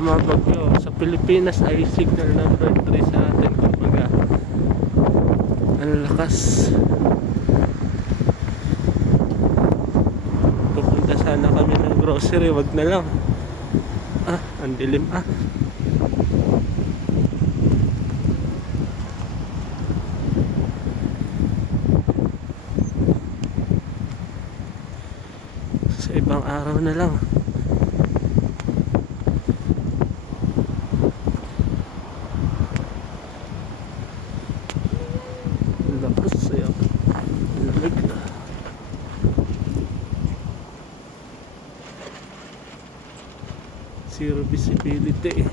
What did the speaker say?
mga bagyo sa Pilipinas ay signal number 3 sa atin, kumbaga ang lakas. Pupunta sana kami ng grocery, wag na lang. Ang dilim. Sa ibang araw na lang. Lakas saya. Lamig na. Zero visibility.